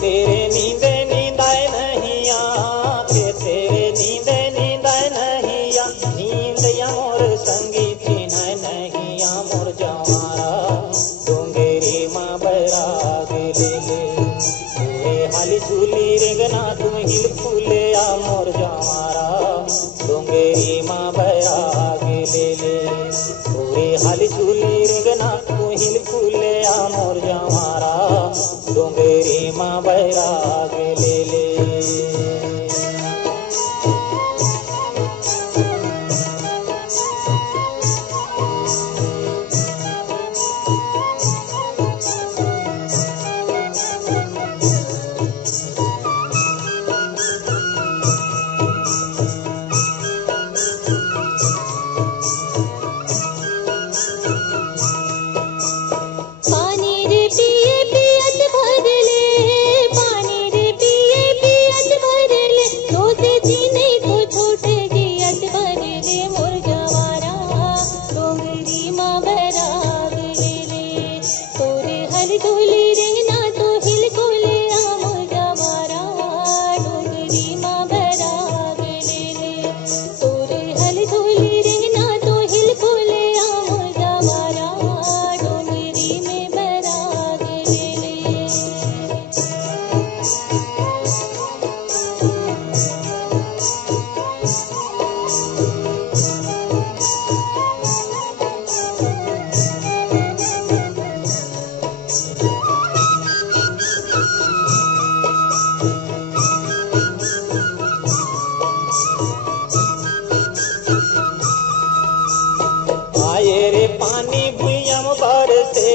तेरे नींदे नींदाए नहीं आते, तेरे नींदे नींदाए नहीं आ, नींदिया मोर संगी चिन्ह नहीं आ मोर जवारा डोंगेरी माँ बैराग ले ले पूरे हाली झूली रेगना तू हिल फूले आ मोर जवारा डोंगेरी माँ बैराग ले ले पूरे हाली झूली रेगना तू हिल फूले आ मोर जवारा डोंगेरी माँ बैराग ले ले। आए रे पानी भुयम भर से,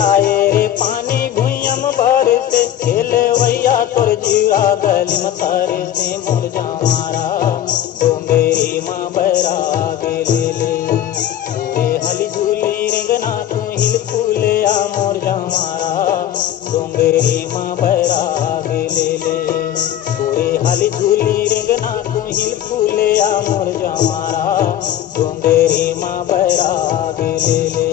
आए रे पानी भुयम भर से, खेलवैया तोर जीवा गली मतारे से मोर जवारा डोंगेरी माँ बैराग ले ले पूरे हली झूली रेंगना तू हिल फूले आ मोर जवारा डोंगेरी माँ बैराग ले ले पूरे हली झूली रेंगना तू हिल फूले आ मोर जवारा डोंगेरी माँ बैराग ले ले।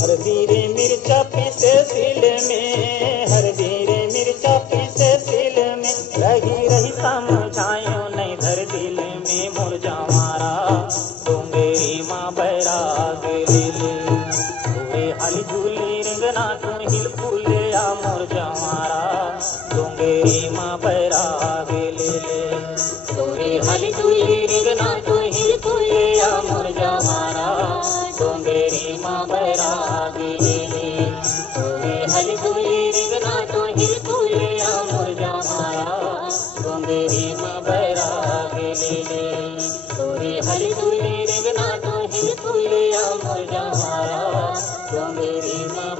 हरदी रे मिर्चा पीसे सिल में, हरदी रे मिर्चा पीसे सिल में, रही रही समझायो नहीं धर दिल में मोर जवारा डोंगेरी माँ बैराग ले ले पूरे हाली झूली रेंगना तू हिल फूले आ मोर जवारा डोंगेरी माँ बैराग ले ले पूरे हाली झूली रेंगना तू हिल फूले आ मोर जवारा डोंगेरी माँ बैराग ले ले पूरे हाली झूली रेंगना तू हिल फूले आ मोर जवारा डोंगेरी माँ बैराग ले ले पूरे हाली झूली रेंगना तू हिल फूले आ मोर जवारा डोंगेरी माँ